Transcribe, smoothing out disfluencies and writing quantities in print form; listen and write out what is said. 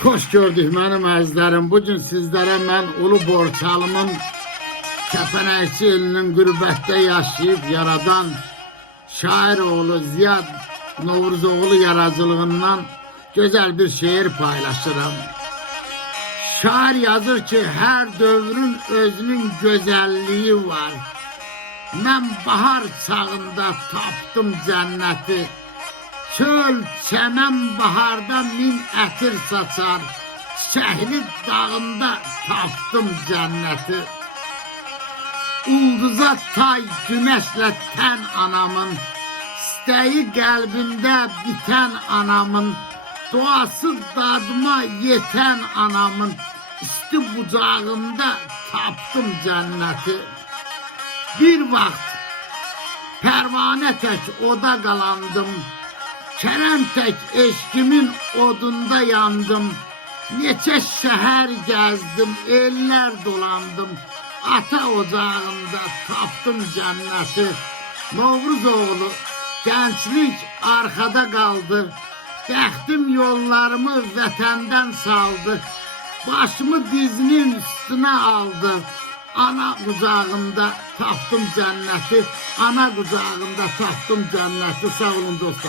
Hoş gördük mənim əzizlərim. Bugün sizlərə mən Ulu Borçalımın Kəpənəkçi elinin qürbətdə yaşayıb yaradan şair oğlu Ziyad Novruzoğlu yaradıcılığından gözəl bir şeir paylaşırım. Şair yazır ki, hər dövrün özünün gözəlliyi var. Mən bahar çağında tapdım cənnəti. Çöl, çəmən baharda min ətir saçar. Çiçəkli dağında tapdım cənnəti. Ulduza tay günəşlə tən anamın, istəyi qəlbimdə bitən anamın, duası dadıma yetən anamın, üstü bucağında tapdım cənnəti. Bir vaxt pərvanə tək oda qalandım, Kərəm tək eşkimin odunda yandım. Neçə şəhər gəzdim, ellər dolandım. Ata ocağında tapdım cənnəti. Novruzoğlu, gənclik arxada qaldı. Bəxtim yollarımı vətəndən saldı. Başımı dizinin üstünə aldı. Ana qucağında tapdım cənnəti. Ana qucağında tapdım cənnəti. Sağ olun dostlar.